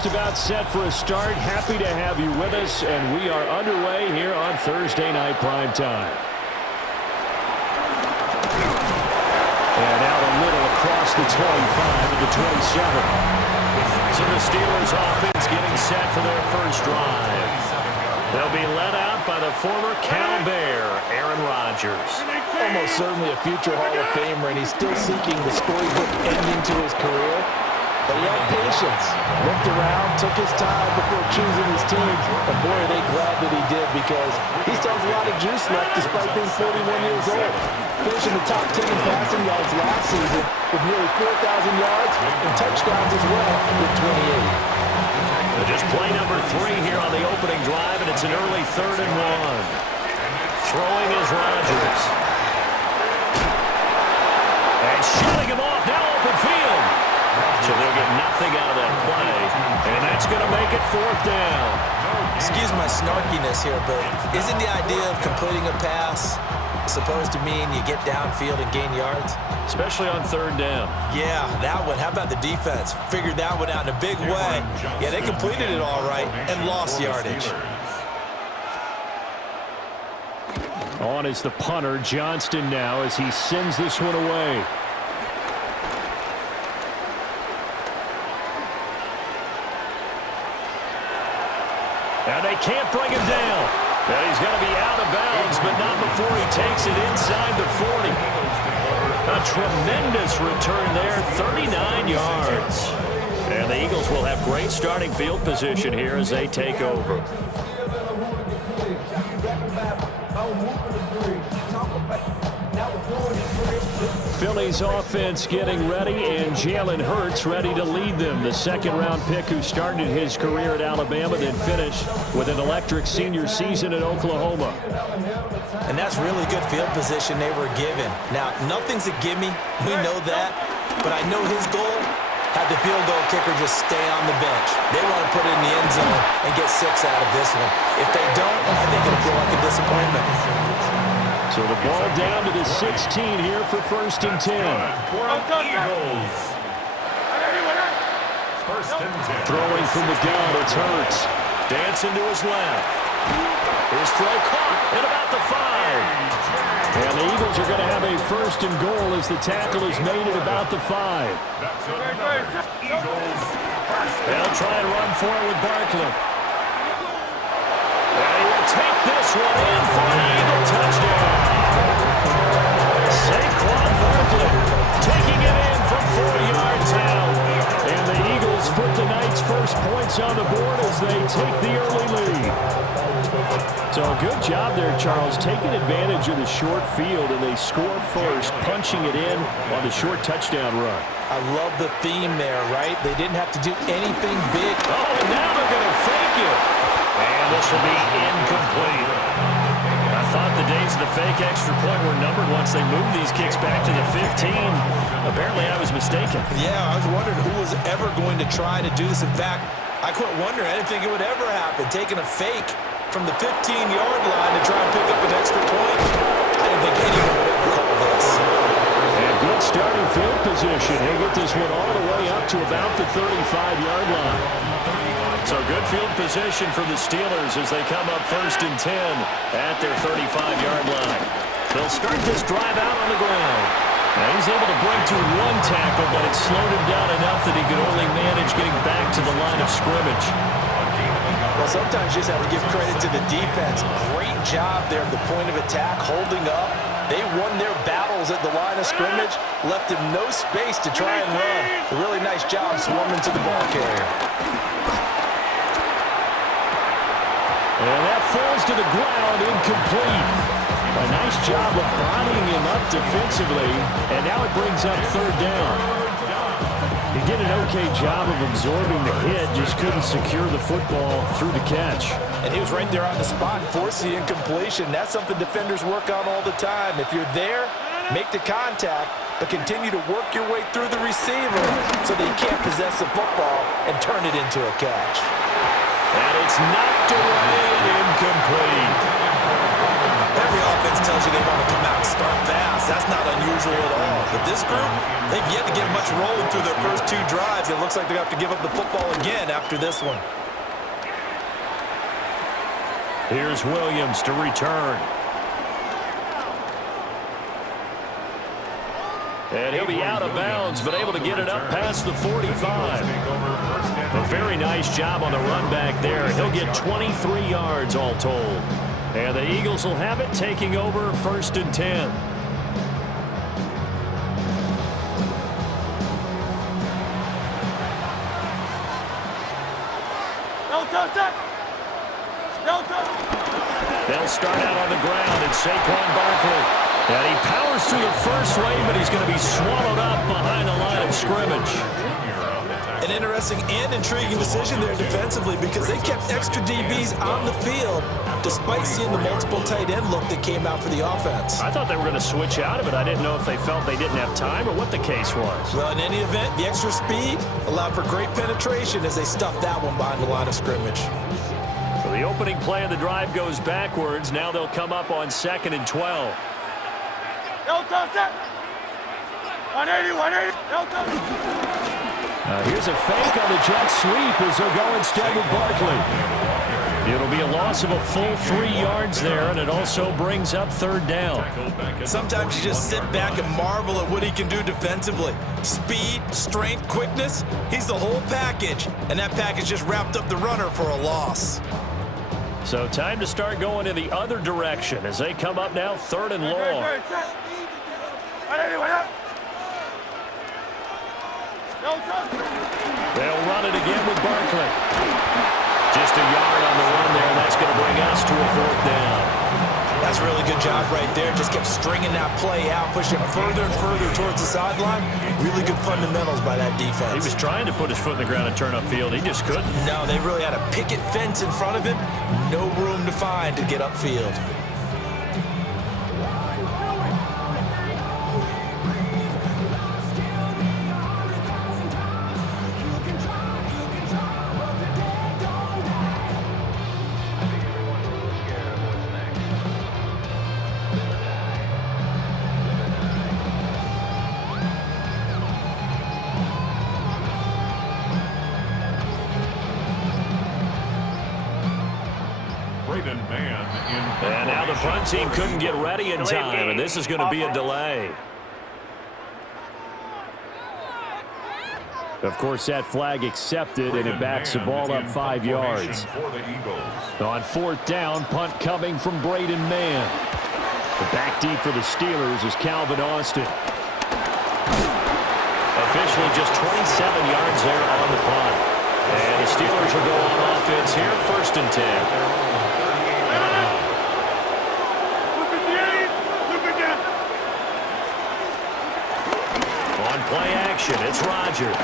just about set for a start. Happy to have you with us, and we are underway here on Thursday Night Prime Time. And out a little across the 25 to the 27. So the Steelers offense getting set for their first drive. They'll be led out by the former Cal Bear, Aaron Rodgers. Almost certainly a future Hall of Famer, and he's still seeking the storybook ending to his career. But he had patience, looked around, took his time before choosing his team. And boy, are they glad that he did, because he still has a lot of juice left despite being 41 years old. Finishing the top 10 in passing yards last season with nearly 4,000 yards and touchdowns as well with 28. Just play number 3 here on the opening drive, and it's an early 3rd and 1. Throwing is Rodgers. And shooting him off, now open field. So they'll get nothing out of that play, and that's going to make it 4th down. Excuse my snarkiness here, but isn't the idea of completing a pass supposed to mean you get downfield and gain yards? Especially on 3rd down. Yeah, that one. How about the defense? Figured that one out in a big way. Yeah, they completed it all right and lost yardage. On is the punter, Johnston, now as he sends this one away. And they can't bring him down. And he's going to be out of bounds, but not before he takes it inside the 40. A tremendous return there, 39 yards. And the Eagles will have great starting field position here as they take over. Philly's offense getting ready, and Jalen Hurts ready to lead them. The second-round pick who started his career at Alabama, then finished with an electric senior season at Oklahoma. And that's really good field position they were given. Now, nothing's a gimme. We know that. But I know his goal, have the field goal kicker just stay on the bench. They want to put it in the end zone and get 6 out of this one. If they don't, I think it'll feel like a disappointment. So the ball down to the 16 here for 1st and 10. Eagles. First and 10. Throwing from the gun, it's Hurts. Dancing to his left. His throw caught at about the 5. And the Eagles are going to have a 1st and goal as the tackle is made at about the 5. Eagles. They'll try and run for it with Barkley. And he will take this one in for an Eagle touchdown. Saquon Barkley taking it in from 4 yards out. And the Eagles put the Knights' first points on the board as they take the early lead. So a good job there, Charles, taking advantage of the short field, and they score first, punching it in on the short touchdown run. I love the theme there, right? They didn't have to do anything big. Oh, and now they're going to fake it. And this will be incomplete. I thought the days of the fake extra point were numbered once they moved these kicks back to the 15. Apparently, I was mistaken. Yeah, I was wondering who was ever going to try to do this. In fact, I quit wondering. I didn't think it would ever happen. Taking a fake from the 15-yard line to try and pick up an extra point. I didn't think anyone would ever call this. And good starting field position. He'll get this one all the way up to about the 35-yard line. So good field position for the Steelers as they come up 1st and 10 at their 35-yard line. They'll start this drive out on the ground. Now he's able to break to 1 tackle, but it slowed him down enough that he could only manage getting back to the line of scrimmage. Well, sometimes you just have to give credit to the defense. Great job there at the point of attack, holding up. They won their battles at the line of scrimmage, left him no space to try and run. A really nice job swarming to the ball carrier. And that falls to the ground, incomplete. A nice job of bodying him up defensively, and now it brings up 3rd down. He did an okay job of absorbing the hit, just couldn't secure the football through the catch. And he was right there on the spot, forced the incompletion. That's something defenders work on all the time. If you're there, make the contact, but continue to work your way through the receiver so that you can't possess the football and turn it into a catch. And it's knocked away and incomplete. Every offense tells you they want to come out and start fast. That's not unusual at all. But this group, they've yet to get much rolling through their first 2 drives. It looks like they're going to have to give up the football again after this one. Here's Williams to return. And he'll be out of bounds, but able to get it up past the 45. A very nice job on the run back there. He'll get 23 yards all told. And the Eagles will have it, taking over 1st and 10. They'll start out on the ground, and Saquon Barkley. And he powers through the first wave, but he's going to be swallowed up behind the line of scrimmage. An interesting and intriguing decision there defensively because they kept extra DBs on the field despite seeing the multiple tight end look that came out for the offense. I thought they were going to switch out of it. I didn't know if they felt they didn't have time or what the case was. Well, in any event, the extra speed allowed for great penetration as they stuffed that one behind the line of scrimmage. So the opening play of the drive goes backwards. Now they'll come up on 2nd and 12. 180. Here's a fake on the jet sweep as they'll go instead with Barkley. It'll be a loss of a full 3 yards there, and it also brings up 3rd down. Sometimes you just sit back and marvel at what he can do defensively. Speed, strength, quickness, he's the whole package. And that package just wrapped up the runner for a loss. So time to start going in the other direction as they come up now 3rd and long. They'll run it again with Barkley. Just a yard on the run there, and that's going to bring us to a 4th down. That's a really good job right there. Just kept stringing that play out, pushing him further and further towards the sideline. Really good fundamentals by that defense. He was trying to put his foot in the ground and turn upfield. He just couldn't. No, they really had a picket fence in front of him. No room to find to get upfield. And now the punt team couldn't get ready in time, and this is going to be a delay. Of course, that flag accepted, and it backs the ball up 5 yards. On 4th down, punt coming from Braden Mann. The back deep for the Steelers is Calvin Austin. Officially just 27 yards there on the punt. And the Steelers will go on offense here, 1st and 10. Play action, it's Rodgers.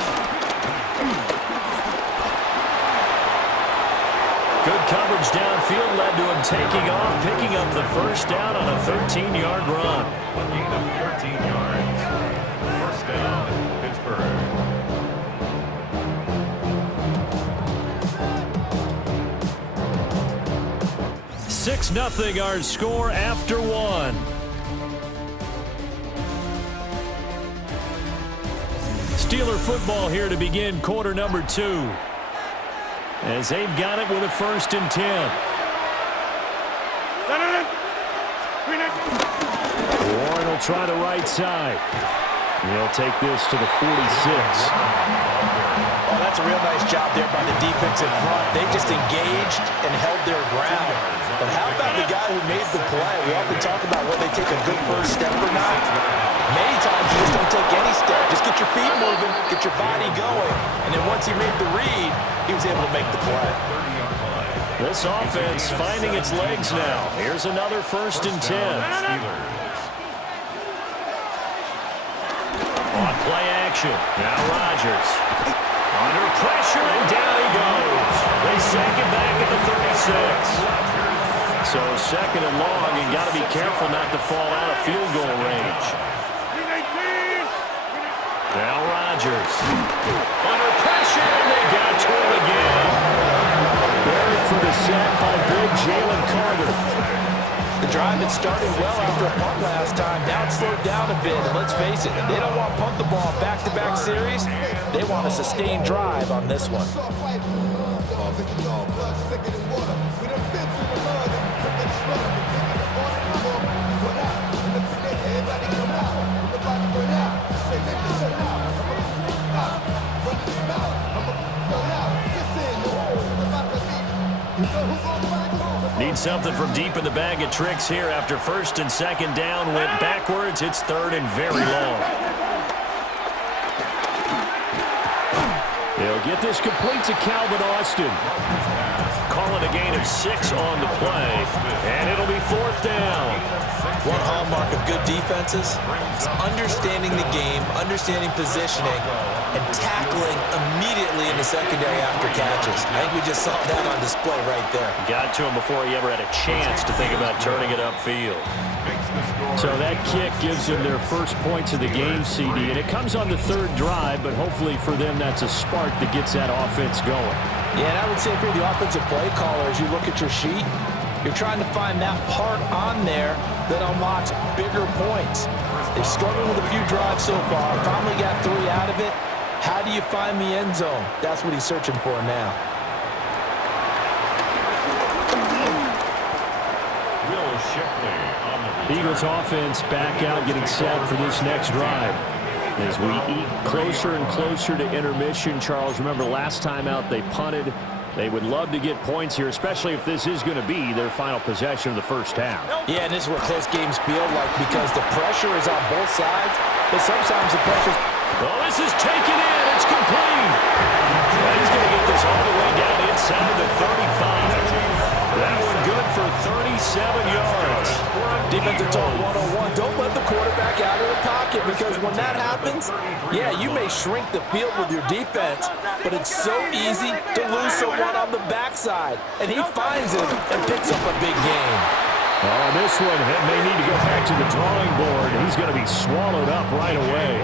Good coverage downfield led to him taking off, picking up the 1st down on a 13-yard run. A gain of 13 yards. 1st down, Pittsburgh. 6-0 our score after 1. Steeler football here to begin quarter number 2. As they've got it with a 1st and 10. Warren will try the right side. He'll take this to the 46. Oh, that's a real nice job there by the defensive front. They just engaged and held their ground. But how about the guy who made the play? We often talk about whether they take a good first step or not. Many times you just don't take any step. Just get your feet moving, get your body going. And then once he made the read, he was able to make the play. This offense finding its legs now. Here's another 1st and 10. On play action. Now Rodgers. Under pressure, and down he goes. They sack it back at the 36. So 2nd and long, you got to be careful not to fall out of field goal range. Now Rodgers. Under pressure, and they got to him again. Buried for the sack by big Jalen Carter. The drive had started well after a punt last time. Now it's slowed down a bit. And let's face it, they don't want to punt the ball back-to-back series. They want a sustained drive on this one. Need something from deep in the bag of tricks here after first and second down went backwards. It's third and very long. They'll get this complete to Calvin Austin. Calling a gain of 6 on the play, and it'll be fourth down. One hallmark of good defenses is understanding the game, understanding positioning, and tackling immediately in the secondary after catches. I think we just saw that on display right there. Got to him before he ever had a chance to think about turning it upfield. So that kick gives them their first points of the game, CD, and it comes on the third drive, but hopefully for them that's a spark that gets that offense going. Yeah, and I would say if you're the offensive play caller, as you look at your sheet, you're trying to find that part on there that unlocks bigger points. They've struggled with a few drives so far, finally got 3 out of it. How do you find the end zone? That's what he's searching for now. Eagles offense back out, getting set for this next drive. As we eat closer and closer to intermission, Charles, remember last time out they punted. They would love to get points here, especially if this is going to be their final possession of the first half. Yeah, and this is what close games feel like because the pressure is on both sides, but sometimes the pressure... Well, this is taken in. It's complete. Well, he's going to get this all the way down inside the 35. That one good for 37 yards. Defensive talk 101. Don't let the quarterback out of the pocket because when that happens, yeah, you may shrink the field with your defense, but it's so easy to lose someone on the backside. And he finds him and picks up a big gain. Oh, this one may need to go back to the drawing board. He's going to be swallowed up right away.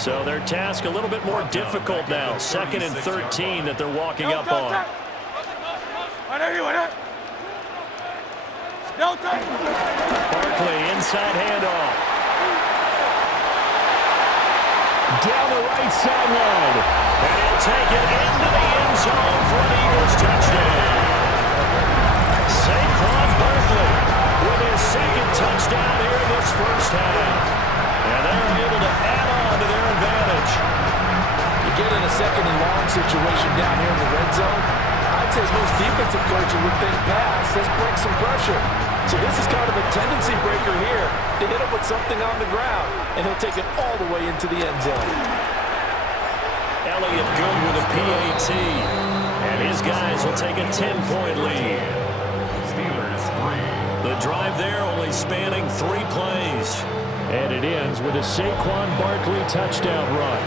So their task a little bit more difficult now. 2nd and 13 that they're walking up on. Barkley, inside handoff. Down the right sideline. And he'll take it into the end zone for an Eagles touchdown. Saquon Barkley with his 2nd touchdown here in this first half. And they're able to add on to their advantage. You get in a 2nd and long situation down here in the red zone, I'd say most defensive coaches would think pass, let's bring some pressure. So this is kind of a tendency breaker here to hit him with something on the ground, and he'll take it all the way into the end zone. Elliott good with a PAT, and his guys will take a 10-point lead. Steelers 3. The drive there only spanning 3 plays. And it ends with a Saquon Barkley touchdown run.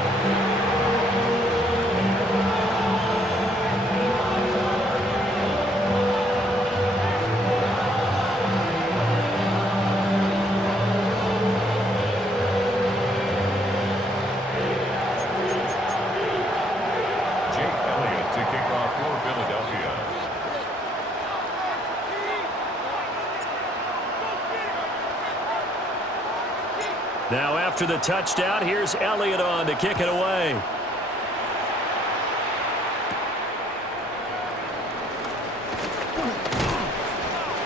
Now after the touchdown, here's Elliott on to kick it away.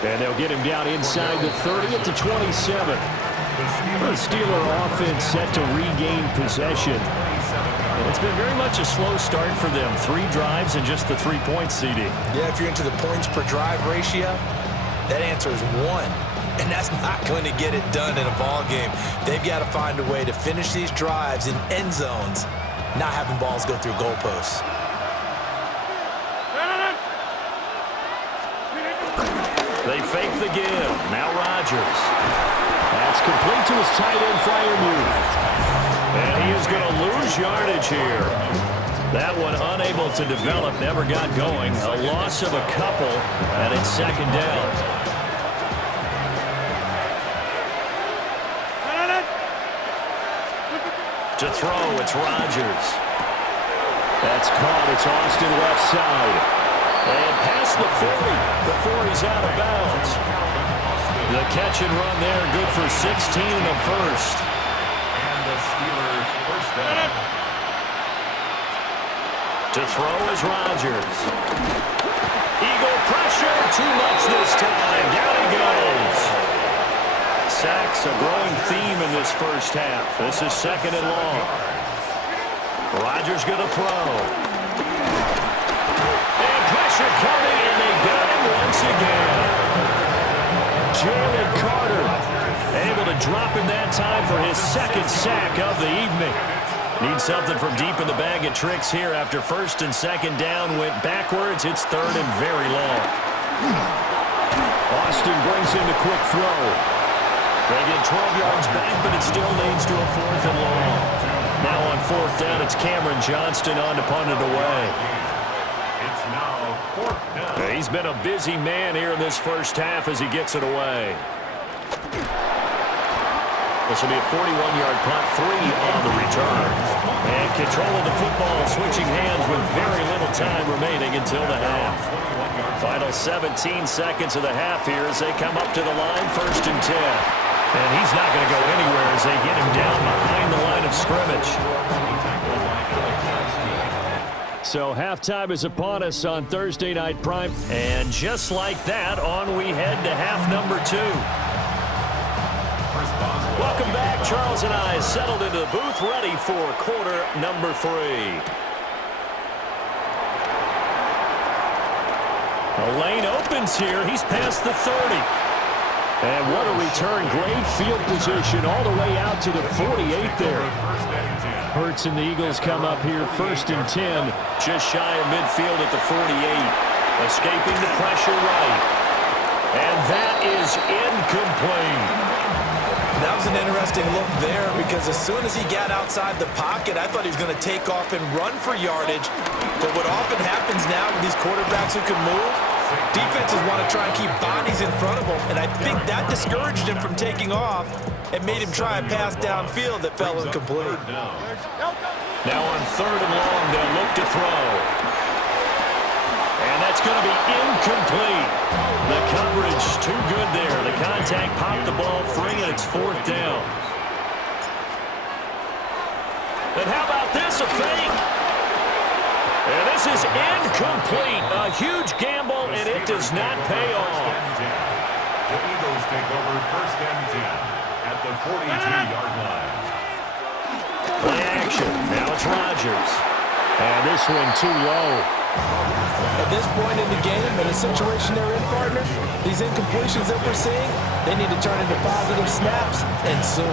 And they'll get him down inside the 30 at the 27. The Steeler offense set to regain possession. And it's been very much a slow start for them. 3 drives and just the 3 points, CD. Yeah, if you're into the points per drive ratio, that answer is 1. And that's not going to get it done in a ball game. They've got to find a way to finish these drives in end zones, not having balls go through goalposts. They fake the give. Now Rodgers. That's complete to his tight end Freiermuth. And he is going to lose yardage here. That one unable to develop, never got going. A loss of a couple, and it's 2nd down. To throw, it's Rodgers. That's caught. It's Austin left side. And past the 40 before he's out of bounds. The catch and run there, good for 16 in the first. And the Steelers first down. To throw is Rodgers. Eagle pressure, too much this time. Down he goes. Sacks, a growing theme in this first half. This is second and long. Rodgers going to throw. And pressure coming, and they got him once again. Jalen Carter able to drop him that time for his second sack of the evening. Needs something from deep in the bag of tricks here after first and second down went backwards. It's third and very long. Austin brings in the quick throw. They get 12 yards back, but it still leads to a fourth and long. Now on fourth down, it's Cameron Johnston on to punt it away. It's now fourth down. He's been a busy man here in this first half as he gets it away. This will be a 41-yard punt, 3 on the return. And control of the football, switching hands with very little time remaining until the half. Final 17 seconds of the half here as they come up to the line, first and 10. And he's not going to go anywhere as they get him down behind the line of scrimmage. So halftime is upon us on Thursday Night Prime. And just like that, on we head to half number 2. Welcome back. Charles and I settled into the booth, ready for quarter number 3. The lane opens here. He's past the 30. And what a return. Great field position all the way out to the 48 there. Hurts and the Eagles come up here first and 10. Just shy of midfield at the 48. Escaping the pressure right. And that is incomplete. That was an interesting look there because as soon as he got outside the pocket, I thought he was going to take off and run for yardage. But what often happens now with these quarterbacks who can move, defenses want to try and keep bodies in front of them, and I think that discouraged him from taking off and made him try a pass downfield that fell incomplete. Now on third and long, they'll look to throw. And that's going to be incomplete. The coverage too good there. The contact popped the ball free, and it's fourth down. And how about this, a fake? And this is incomplete. A huge gamble, and it does not pay off. The Eagles take over first and 10 at the 42-yard line. Play action. Now it's Rodgers. And this one too low. At this point in the game, in the situation they're in, partner, these incompletions that we're seeing, they need to turn into positive snaps, and soon.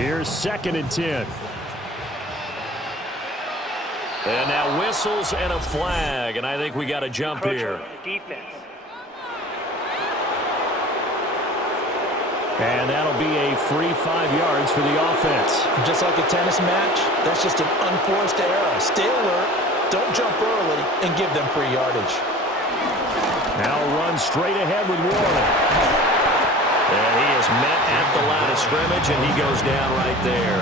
Here's second and 10. And now whistles and a flag, and I think we got a jump here. Defense. And that'll be a free 5 yards for the offense. Just like a tennis match, that's just an unforced error. Stay alert, don't jump early, and give them free yardage. Now run straight ahead with Warren. And he is met at the line of scrimmage, and he goes down right there.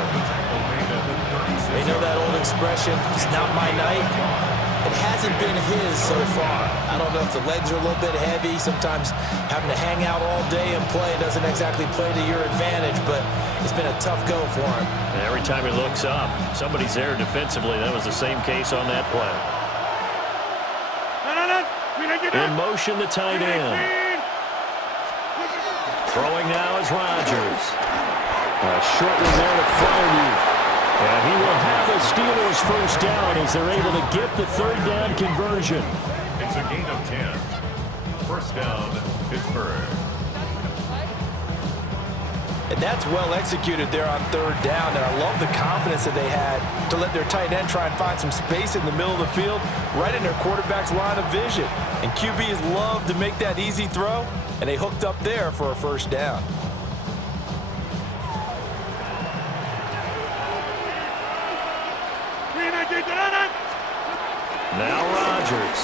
They know that old expression, it's not my night. It hasn't been his so far. I don't know if the legs are a little bit heavy. Sometimes having to hang out all day and play doesn't exactly play to your advantage, but it's been a tough go for him. And every time he looks up, somebody's there defensively. That was the same case on that play. In motion, the tight end. Throwing now is Rodgers. A short one there to Freiermuth. And he will have the Steelers first down as they're able to get the third down conversion. It's a gain of 10. First down, Pittsburgh. And that's well executed there on third down. And I love the confidence that they had to let their tight end try and find some space in the middle of the field, right in their quarterback's line of vision. And QBs love to make that easy throw, and they hooked up there for a first down. Now Rodgers.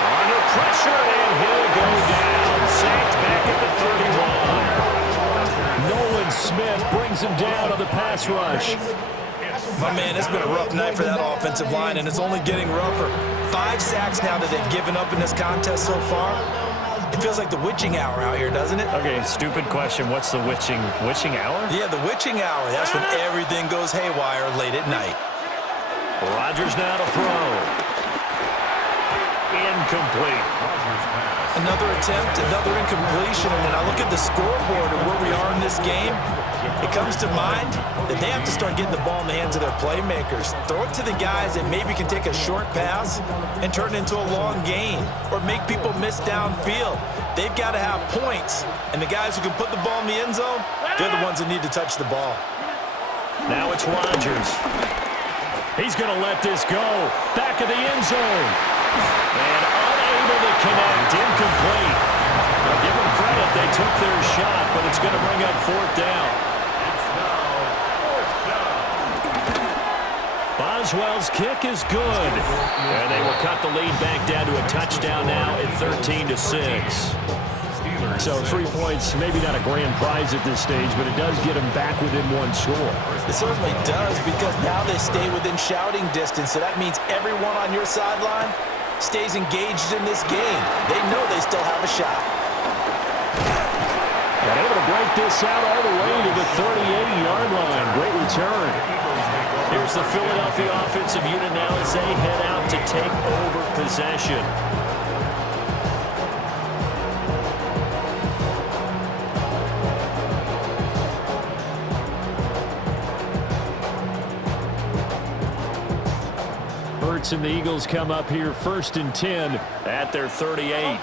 Under pressure, and he'll go down. Sacked back at the 31. Nolan and Smith brings him down on the pass rush. My man, it's been a rough night for that offensive line, and it's only getting rougher. 5 sacks now that they've given up in this contest so far. It feels like the witching hour out here, doesn't it? Okay, stupid question. What's the witching hour? Yeah, the witching hour. That's when everything goes haywire late at night. Rodgers now to throw. Incomplete. Another attempt, another incompletion, and when I look at the scoreboard and where we are in this game, it comes to mind that they have to start getting the ball in the hands of their playmakers. Throw it to the guys that maybe can take a short pass and turn it into a long gain or make people miss downfield. They've got to have points, and the guys who can put the ball in the end zone, they're the ones that need to touch the ball. Now it's Rodgers. He's going to let this go. Back of the end zone. And unable to connect. Incomplete. Now give them credit. They took their shot, but it's going to bring up 4th down. Boswell's kick is good. And they will cut the lead back down to a touchdown now at 13-6. So 3 points, maybe not a grand prize at this stage, but it does get them back within 1 score. It certainly does, because now they stay within shouting distance, so that means everyone on your sideline stays engaged in this game. They know they still have a shot. And able to break this out all the way to the 38-yard line. Great return. Here's the Philadelphia offensive unit now as they head out to take over possession. And the Eagles come up here 1st and 10 at their 38. Off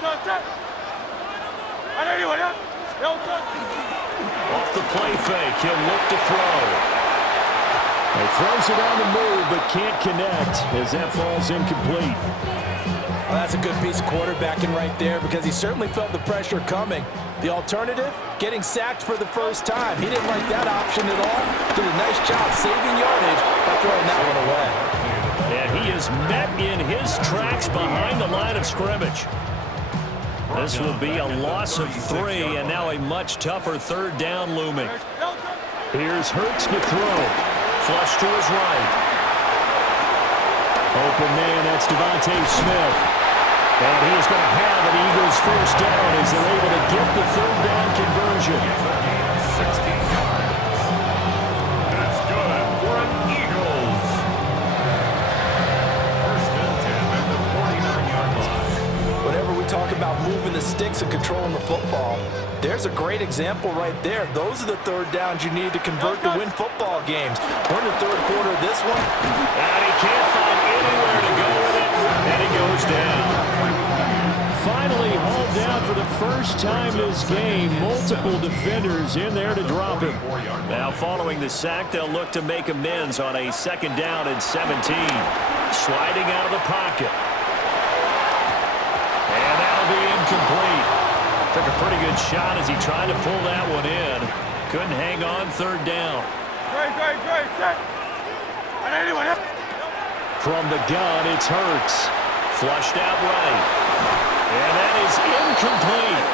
the play fake, he'll look to throw. He throws it on the move, but can't connect as that falls incomplete. Well, that's a good piece of quarterbacking right there, because he certainly felt the pressure coming. The alternative, getting sacked for the first time. He didn't like that option at all. Did a nice job saving yardage by throwing that one away. And he is met in his tracks behind the line of scrimmage. This will be a loss of 3, and now a much tougher 3rd down looming. Here's Hurts to throw. Flush to his right. Open man, that's Devontae Smith. And he is going to have an Eagles 1st down as they're able to get the 3rd down conversion. 16 yards. That's good for an Eagles. 1st and 10 at the 49-yard line. Whenever we talk about moving the sticks and controlling the football, there's a great example right there. Those are the 3rd downs you need to convert to win football games. We're in the 3rd quarter of this one. And he can't find anywhere to go with it, and he goes down. Finally hauled down for the first time this game. Multiple defenders in there to drop him. Now following the sack, they'll look to make amends on a 2nd down and 17. Sliding out of the pocket. And that'll be incomplete. Took a pretty good shot as he tried to pull that one in. Couldn't hang on 3rd down. From the gun, it's Hurts. Flushed out right. And that is incomplete.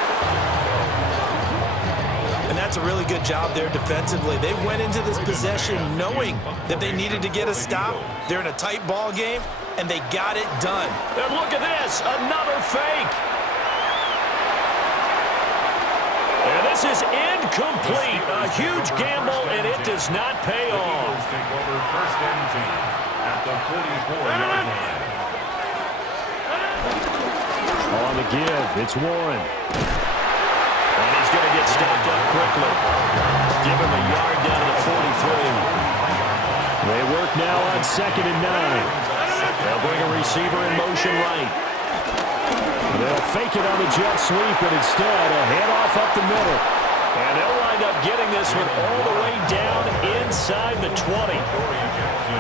And that's a really good job there defensively. They went into this possession knowing that they needed to get a stop. They're in a tight ball game, and they got it done. And look at this, another fake. And this is incomplete. A huge gamble, and it does not pay off. Take over 1st and 10 at the 44-yard line. On the give, it's Warren. And he's going to get stopped up quickly. Give him a yard down to the 43. They work now on 2nd and 9. They'll bring a receiver in motion right. They'll fake it on the jet sweep, but instead a handoff up the middle. And they'll wind up getting this one all the way down inside the 20.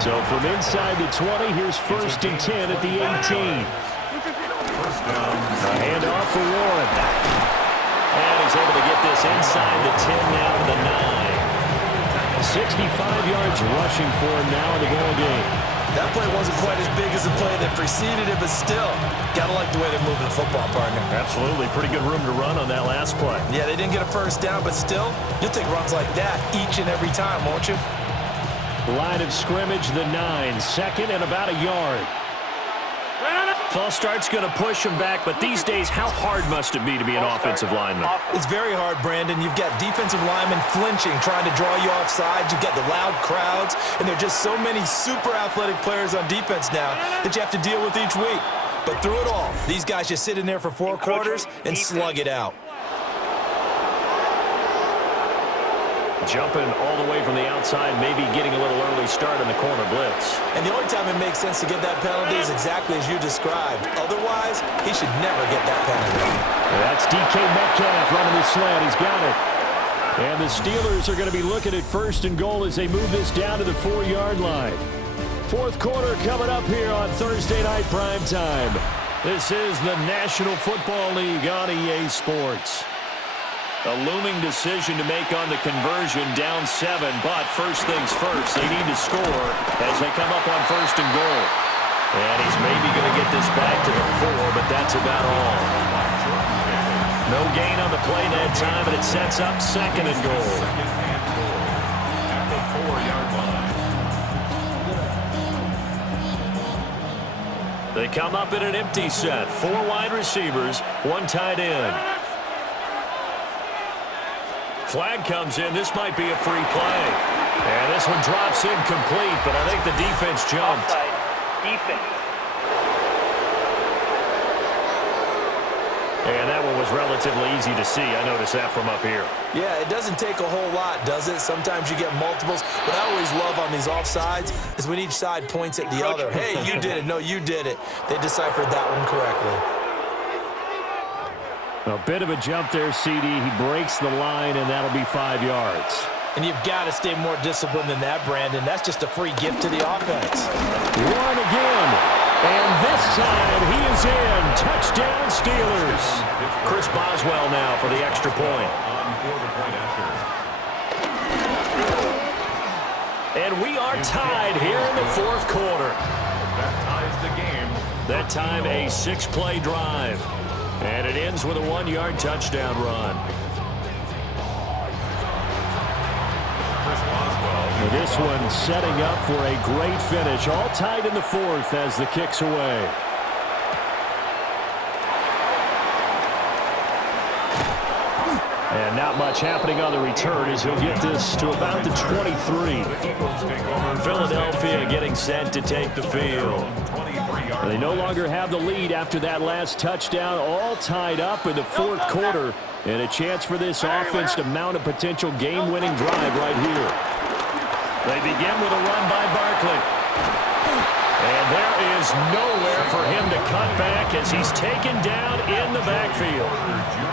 So from inside the 20, here's 1st and 10 at the 18. A handoff for Warren. And he's able to get this inside the 10 now to the 9. 65 yards rushing for him now in the ball game. That play wasn't quite as big as the play that preceded it, but still, gotta like the way they're moving the football, partner. Absolutely. Pretty good room to run on that last play. Yeah, they didn't get a first down, but still, you'll take runs like that each and every time, won't you? Line of scrimmage, the 9. Second and about a yard. False start's going to push him back, but these days, how hard must it be to be an offensive lineman? It's very hard, Brandon. You've got defensive linemen flinching, trying to draw you off sides. You've got the loud crowds, and there are just so many super athletic players on defense now that you have to deal with each week. But through it all, these guys just sit in there for 4 quarters and slug it out. Jumping all the way from the outside, maybe getting a little early start on the corner blitz. And the only time it makes sense to get that penalty is exactly as you described. Otherwise, he should never get that penalty. That's DK Metcalf running the slant. He's got it. And the Steelers are going to be looking at first and goal as they move this down to the 4-yard line. Fourth quarter coming up here on Thursday Night Primetime. This is the National Football League on EA Sports. A looming decision to make on the conversion, down 7, but first things first, they need to score as they come up on first and goal. And he's maybe going to get this back to the 4, but that's about all. No gain on the play that time, and it sets up second and goal. At the 4-yard line. They come up in an empty set. 4 wide receivers, 1 tight end. Flag comes in. This might be a free play. And this one drops incomplete, but I think the defense jumped. Defense. And that one was relatively easy to see. I noticed that from up here. Yeah, it doesn't take a whole lot, does it? Sometimes you get multiples. What I always love on these offsides is when each side points at the other. Hey, you did it. No, you did it. They deciphered that one correctly. A bit of a jump there, CD. He breaks the line, and that'll be 5 yards. And you've got to stay more disciplined than that, Brandon. That's just a free gift to the offense. One again. And this time he is in. Touchdown, Steelers. Chris Boswell now for the extra point. On for the point after. And we are tied here in the fourth quarter. That ties the game. That time a 6-play drive. And it ends with a 1-yard touchdown run. Chris Boswell. This one setting up for a great finish. All tied in the fourth as the kick's away. And not much happening on the return as he'll get this to about the 23. Philadelphia getting set to take the field. They no longer have the lead after that last touchdown, all tied up in the fourth quarter, and a chance for this offense to mount a potential game-winning drive right here. They begin with a run by Barkley. And there is nowhere for him to cut back as he's taken down in the backfield.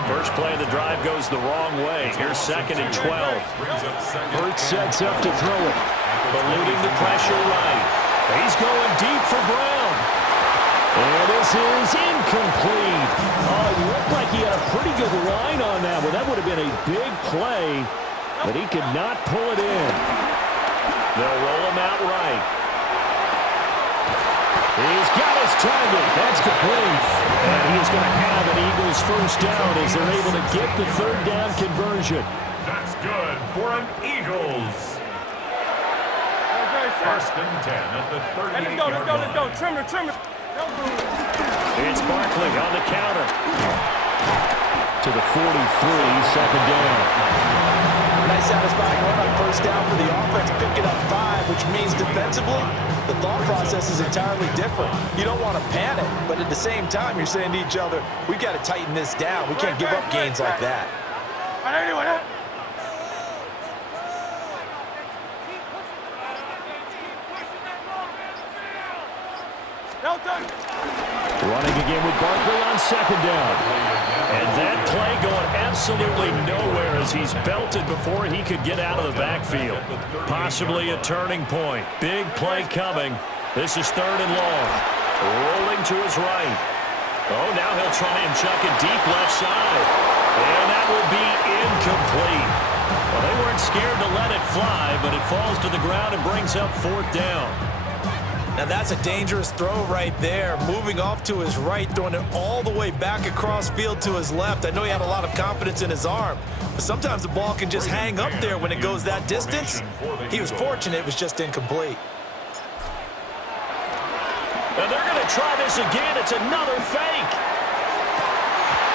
First play of the drive goes the wrong way. Here's 2nd and 12. Hurts sets up to throw it. Eluding the pressure right. He's going deep for Brown. And this is incomplete. Oh, it looked like he had a pretty good line on that one. That would have been a big play, but he could not pull it in. They'll roll him out right. He's got his target. That's complete. And he is going to have an Eagles first down as they're able to get the 3rd down conversion. That's good for an Eagles. First and 10 at the 38-yard line. Let's go. Trim it. It's Barkley on the counter. To the 43, 2nd down. Nice satisfying run on first down for the offense, picking up 5, which means defensively, the thought process is entirely different. You don't want to panic, but at the same time, you're saying to each other, we've got to tighten this down. We can't give up gains like that. Running again with Barkley on 2nd down. And that play going absolutely nowhere as he's belted before he could get out of the backfield. Possibly a turning point. Big play coming. This is 3rd and long. Rolling to his right. Oh, now he'll try and chuck it deep left side. And that will be incomplete. Well, they weren't scared to let it fly, but it falls to the ground and brings up 4th down. Now that's a dangerous throw right there. Moving off to his right, throwing it all the way back across field to his left. I know he had a lot of confidence in his arm, but sometimes the ball can just hang up there when it goes that distance. He was fortunate it was just incomplete. And they're going to try this again. It's another fake.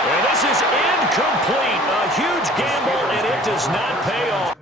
And this is incomplete. A huge gamble, and it does not pay off.